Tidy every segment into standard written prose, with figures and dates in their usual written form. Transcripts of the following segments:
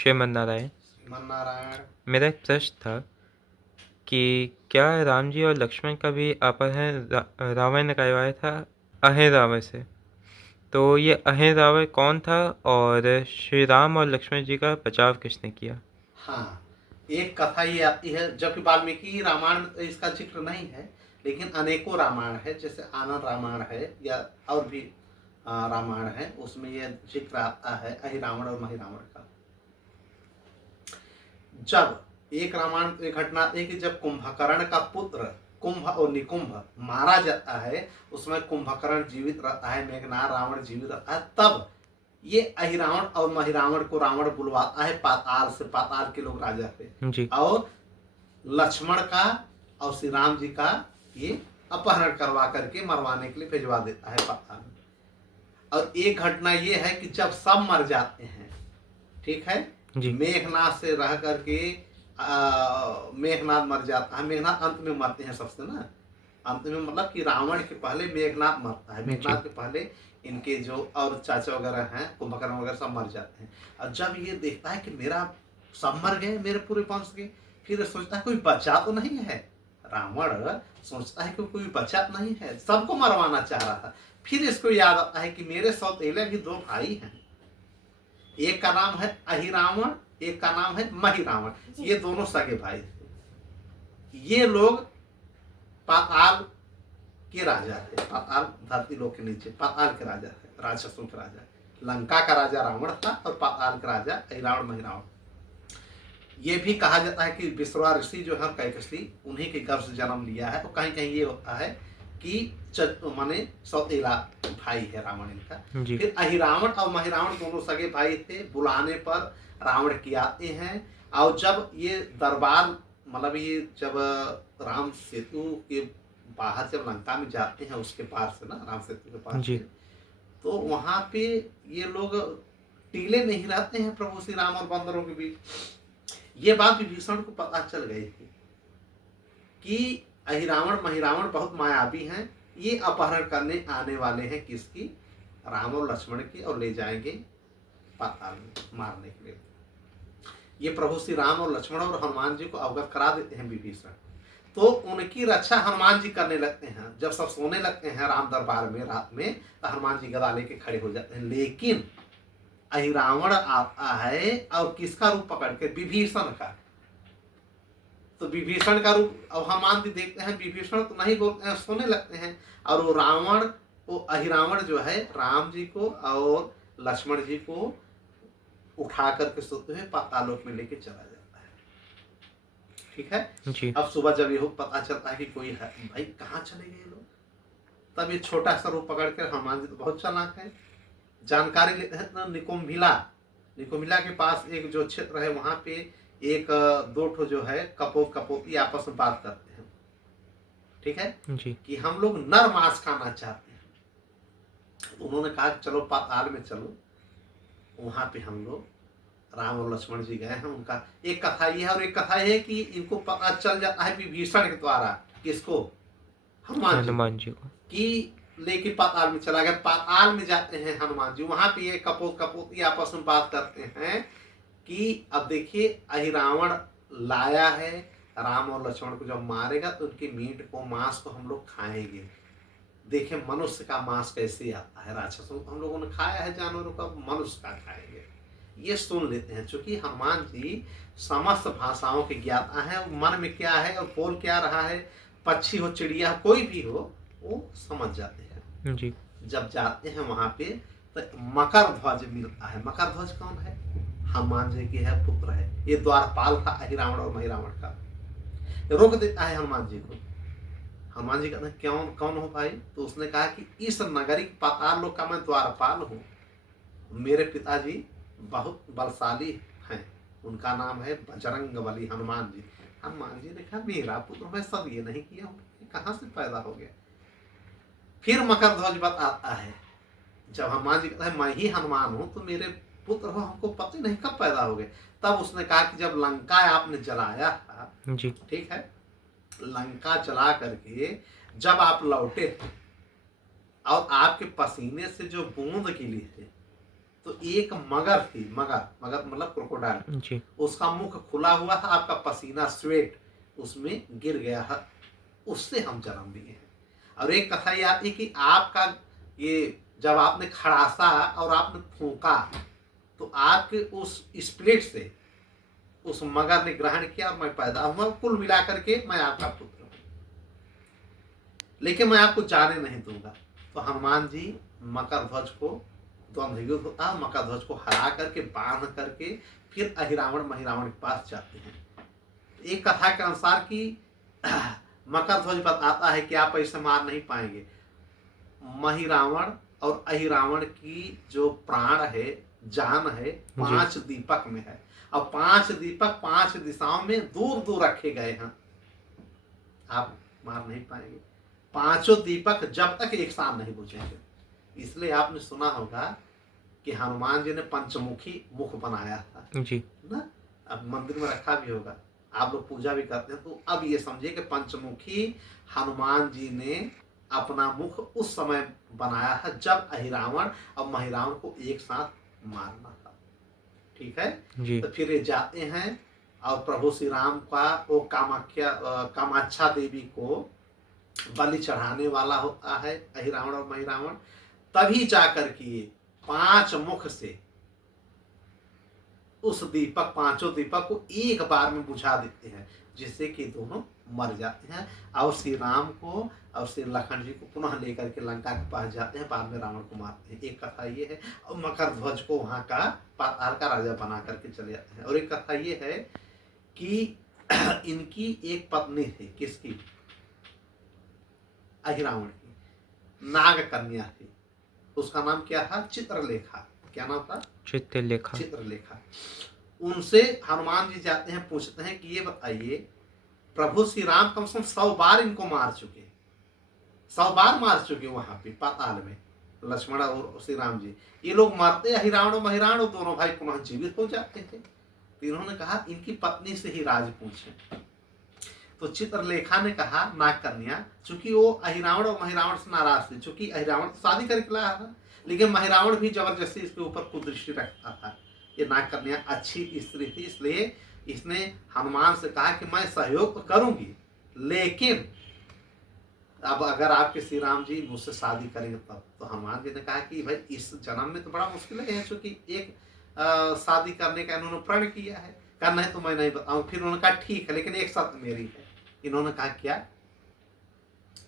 श्रीमन नारायण। श्रीमन नारायण। मेरा एक प्रश्न था कि क्या राम जी और लक्ष्मण का भी अपहरण रावण ने करवाया था अहिरावण से? तो ये अहिरावण कौन था और श्री राम और लक्ष्मण जी का बचाव किसने किया? हाँ, एक कथा ये आती है, जबकि वाल्मीकि रामायण में इसका जिक्र नहीं है, लेकिन अनेकों रामायण है, जैसे आनंद रामायण है या और भी रामायण है, उसमें यह जिक्र आता है अहिरावण और महिरावण का। जब एक रामायण एक घटना आती है कि जब कुंभकर्ण का पुत्र कुंभ और निकुंभ मारा जाता है, उसमें कुंभकर्ण जीवित रहता है, मेघनाद रावण जीवित रहता है, तब ये अहिरावण और महिरावण को रावण बुलवाता है पाताल से। पाताल के लोग राजा थे, जी। और लक्ष्मण का और श्री राम जी का ये अपहरण करवा करके मरवाने के लिए भिजवा देता है पाताल में। और एक घटना ये है कि जब सब मर जाते हैं, ठीक है, जी। मेघनाद से रह करके मेघनाद मर जाता है। मेघनाद अंत में मरते हैं सबसे ना, अंत में मतलब कि रावण के पहले मेघनाद मरता है, जी। मेघनाद के पहले इनके जो और चाचा वगैरह हैं, कुंभकर्ण वगैरह सब मर जाते हैं। और जब ये देखता है कि मेरा सब मर गए, मेरे पूरे वंश के, फिर सोचता है कोई बचा तो नहीं है। रावण सोचता है कि कोई बचा तो नहीं है, सबको मरवाना चाह रहा था। फिर इसको याद आता है कि मेरे सौतेले भी दो भाई हैं, एक का नाम है अहिरावण, एक का नाम है महिरावण। ये दोनों सगे भाई थे। ये लोग पाताल के राजा थे, पाताल धरती लोक के नीचे पाताल के राजा थे, राक्षसों के राजा। लंका का राजा रावण था और पाताल का राजा अहिरावण महिरावण। ये भी कहा जाता है कि विश्रवा ऋषि जो है कैकसी, उन्हीं के गर्भ से जन्म लिया है। तो कहीं कहीं ये होता है कि माने सौतेला भाई है रावण इनका। जी। फिर अहिरावण और महिरावण दोनों सगे भाई थे। बुलाने पर रावण की आते हैं, और जब ये दरबार मतलब ये जब राम सेतु के बाहर जब लंका में जाते हैं, उसके पार से ना, राम सेतु के पार से, जी। तो वहां पे ये लोग टीले नहीं रहते हैं प्रभु श्री राम और बंदरों के बीच। ये बात विभीषण को पता चल गई थी कि अहिरावण महिरावण बहुत मायावी हैं, ये अपहरण करने आने वाले हैं किसकी, राम और लक्ष्मण की, और ले जाएंगे पाताल में मारने के लिए। ये प्रभु श्री राम और लक्ष्मण और हनुमान जी को अवगत करा देते हैं विभीषण। तो उनकी रक्षा हनुमान जी करने लगते हैं। जब सब सोने लगते हैं राम दरबार में रात में, तो हनुमान जी गदा लेके खड़े हो जाते हैं। लेकिन अहिरावण आता है और किसका रूप पकड़ के, विभीषण का। तो विभीषण का रूप अब हनुमान जी देखते हैं, विभीषण तो नहीं बोलते हैं, सोने लगते हैं। और वो रावण, वो अहिरावण जो है राम जी को और लक्ष्मण जी को उठा करके सोते हुए पातालोक में लेके चला जाता है। ठीक है। जी। अब सुबह जब ये पता चलता है कि कोई है, भाई कहाँ चले गए लोग, तब ये छोटा सा रूप पकड़ कर, हनुमान जी तो बहुत चालाक है, जानकारी लेते हैं। तो निकुंभिला, निकुंभिला के पास एक जो क्षेत्र है, वहां पे एक दो ठो जो है कपोत कपोती आपस में बात करते हैं। ठीक है, जी। कि हम लोग नर मांस खाना चाहते हैं। तो उन्होंने कहा चलो पाताल में चलो, वहां पे हम लोग राम और लक्ष्मण जी गए हैं। उनका एक कथा ये है, और एक कथा ये है कि इनको पता चल जाता है विभीषण के द्वारा, किसको, हनुमान जी को, हनुमान जी को। कि लेके पाताल में चला गया। पाताल में जाते हैं हनुमान जी, वहां पे ये कपोत कपोती आपस में बात करते हैं कि अब देखिए अहिरावण लाया है राम और लक्ष्मण को, जब मारेगा तो उनके मीट को, मांस को हम लोग खाएंगे। देखे मनुष्य का मांस कैसे आता है, राक्षसों को हम लोगों ने खाया है जानवरों का, मनुष्य का खाएंगे। ये सुन लेते हैं। चूंकि हनुमान जी समस्त भाषाओं के ज्ञाता है, मन में क्या है और बोल क्या रहा है, पक्षी हो चिड़िया कोई भी हो, वो समझ जाते हैं। जी। जब जाते हैं वहां पे, तो मकर ध्वज मिलता है। मकर ध्वज कौन है, हनुमान जी के है पुत्र है। ये द्वारपाल था अहिरावण और महिरावण का। रोक देता है हनुमान जी को। हनुमान जी कहते हैं क्यों, कौन हो भाई? तो उसने कहा कि इस नगरी पाताल लोक का मैं द्वारपाल हूँ। मेरे पिताजी बहुत बलशाली हैं, उनका नाम है बजरंग बली हनुमान जी। हनुमान जी ने कहा मेरा पुत्र, मैं सब ये नहीं किया हूँ, कहाँ से पैदा हो गया? फिर मकर ध्वज बताता है, जब हनुमान जी कहता है मैं ही हनुमान हूं, तो मेरे पुत्र हो, हमको पता नहीं कब पैदा हो गए। तब उसने कहा कि जब लंका आपने जलाया था, जी। ठीक है, लंका जला करके जब आप लौटे थे और आपके पसीने से जो बूंद गिरी थी, तो एक मगर थी, मगर मगर मतलब क्रोकोडाइल, जी, उसका मुख खुला हुआ था, आपका पसीना स्वेट उसमें गिर गया है, उससे हम जन्म लिए हैं। और एक कथा ये आती है कि आपका ये जब आपने खड़ासा और आपने फूंका तो आपके उस स्प्लिट से उस मगर ने ग्रहण किया और मैं पैदा हुआ, कुल मिलाकर के मैं आपका पुत्र हूं, लेकिन मैं आपको जाने नहीं दूंगा। तो हनुमान जी मकर ध्वज को द्वंद्व युद्ध होता है, मकर ध्वज को हरा करके बांध करके फिर अहिरावण महिरावण के पास जाते हैं। एक कथा के अनुसार कि मकर ध्वज बताता है कि आप ऐसे मार नहीं पाएंगे। महिरावण और अहिरावण की जो प्राण है, जान है, जी, 5 दीपक में है। अब 5 दीपक 5 दिशाओं में दूर दूर रखे गए हैं, आप मार नहीं पाएंगे। पांचों दीपक जब तक एक साथ नहीं बुझेंगे। इसलिए आपने सुना होगा कि हनुमान जी ने पंचमुखी मुख बनाया था जी, ना, अब मंदिर में रखा भी होगा, आप लोग पूजा भी करते हैं। तो अब ये समझिए कि पंचमुखी हनुमान जी ने अपना मुख उस समय बनाया है जब अहिरावण और महिरावण को एक साथ मारना था। ठीक है। जी, तो फिर ये जाते हैं और प्रभु श्री राम का वो कामाक्षा देवी को बलि चढ़ाने वाला होता है अहिरावण और महिरावण। तभी जाकर के 5 मुख से उस दीपक, पांचों दीपक को एक बार में बुझा देते हैं, जिससे कि दोनों मर जाते हैं और श्री राम को और श्री लखन जी को पुनः लेकर के लंका के पास जाते हैं, बाद में रावण को मारते हैं। एक कथा ये है। और मकर ध्वज को वहां का पाताल का राजा बना करके चले जाते हैं। और एक कथा ये है कि इनकी एक पत्नी थी, किसकी? अहिरावण की नाग कन्या थी, उसका नाम क्या था? चित्रलेखा। क्या नाम था? चित्रलेखा। चित्रलेखा। उनसे हनुमान जी जाते हैं, पूछते हैं कि ये बताइए, प्रभु श्री राम कम से कम 100 बार इनको मार चुके, 100 बार मार चुके वहां पे पाताल में लक्ष्मण और श्री राम जी। ये लोग मरते, अहिरावण और महिरावण दोनों भाई पुनः जीवित हो जाते थे। तो इन्होंने कहा इनकी पत्नी से ही राज पूछे। तो चित्रलेखा ने कहा, नाग कन्या, चूंकि वो अहिरावण और महिरावण से नाराज थी, चूंकि अहिरावण तो शादी करके लाया था, लेकिन महिरावण भी जबरदस्ती इसके ऊपर कुदृष्टि रखता था। ये नाग कन्या अच्छी स्त्री थी, इसलिए इसने हनुमान से कहा कि मैं सहयोग तो करूंगी, लेकिन अब अगर आपके श्री राम जी मुझसे शादी करेंगे तब। तो हनुमान जी ने कहा कि भाई इस जन्म में तो बड़ा मुश्किल है, क्योंकि एक शादी करने का इन्होंने प्रण किया है, करना है तो मैं नहीं बताऊं। फिर उन्होंने कहा ठीक है, लेकिन एक शर्त मेरी है। इन्होंने कहा क्या?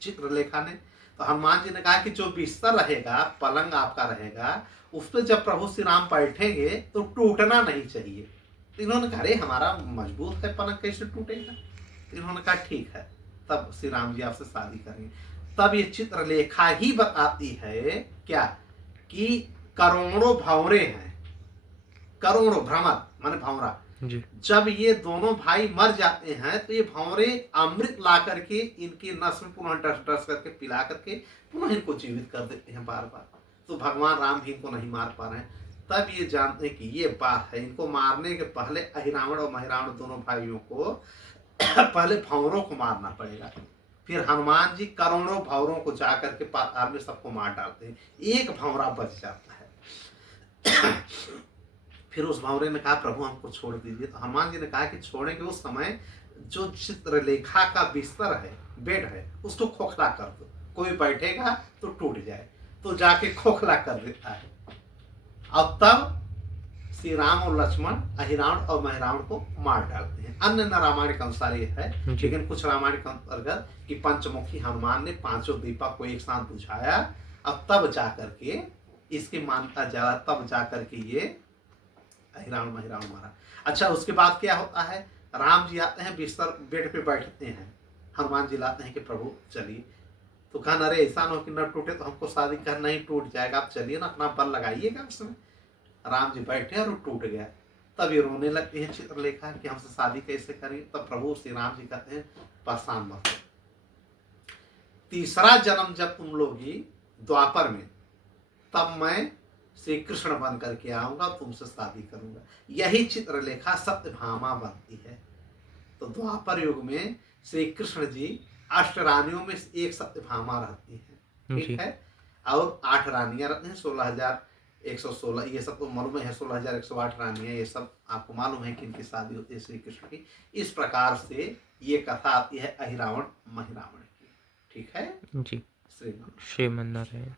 चित्रलेखा ने। तो हनुमान जी ने कहा कि जो बिस्तर रहेगा, पलंग आपका रहेगा, उस पर जब प्रभु श्री राम बैठेंगे तो टूटना नहीं चाहिए। तो इन्होंने कहा अरे हमारा मजबूत है पलंग, कैसे टूटेगा? तो इन्होंने कहा ठीक है, तब श्री राम जी आपसे शादी करेंगे। तब ये चित्रलेखा ही बताती है क्या कि करोड़ों भंवरे हैं, करोड़ों, भ्रमर माने भंवरा, जी, जब ये दोनों भाई मर जाते हैं तो ये भंवरे अमृत ला करके इनकी नस में पुनः डस डस करके पिला करके पुनः इनको जीवित कर देते हैं बार बार। तो भगवान राम भी इनको नहीं मार पा रहे हैं। तब ये जानते हैं कि ये बात है, इनको मारने के पहले अहिरावण और महिरावण दोनों भाइयों को पहले भंवरों को मारना पड़ेगा। फिर हनुमान जी करोड़ों भंवरों को जाकर के पाताल में सबको मार डालते हैं, एक भंवरा बच जाता है। फिर उस भंवरे ने कहा प्रभु हमको छोड़ दीजिए। तो हनुमान जी ने कहा कि छोड़ेंगे उस समय जो चित्रलेखा का बिस्तर है, बेड है, उसको खोखला कर दो, कोई बैठेगा तो टूट जाए। तो जाके खोखला कर देता है। अब तब श्री राम और लक्ष्मण अहिरावण और महिरावण को मार डालते हैं। अन्य न रामायण के अनुसार ये है, जी, लेकिन कुछ रामायण के अंतर्गत कि पंचमुखी हनुमान ने पांचों दीपक को एक साथ बुझाया, अब तब जाकर के इसकी मान्यता ज्यादा, तब जाकर के ये अहिरावण महिरावण मारा। अच्छा, उसके बाद क्या होता है? राम जी आते हैं, बिस्तर बेड पे बैठते हैं, हनुमान जी लाते हैं कि प्रभु चलिए। तो कहा अरे ऐसा न हो कि न टूटे, तो हमको शादी करना ही टूट जाएगा, आप चलिए ना, अपना बल लगाइएगा उसमें। राम जी बैठे और वो टूट गया। तब ये रोने लगती है चित्रलेखा कि हमसे शादी कैसे करेंगे। तब प्रभु श्री राम जी कहते हैं परेशान मत हो, तीसरा जन्म जब तुम लोगी द्वापर में, तब मैं श्री कृष्ण बन करके आऊंगा, तुमसे शादी करूंगा। यही चित्रलेखा सत्यभामा बनती है। तो द्वापर युग में श्री कृष्ण जी 8 रानियों में एक सत्यभामा रहती है, ठीक जी, है, और 8 रानियां रहती हैं, 16,000 116 ये सब तो मालूम है, 16,108 रानियां, ये सब आपको मालूम है कि इनकी शादी होती है श्री कृष्ण की। इस प्रकार से ये कथा आती है अहिरावण महिरावण की। ठीक है, जी। श्रीमान। श्रीमन नारायण।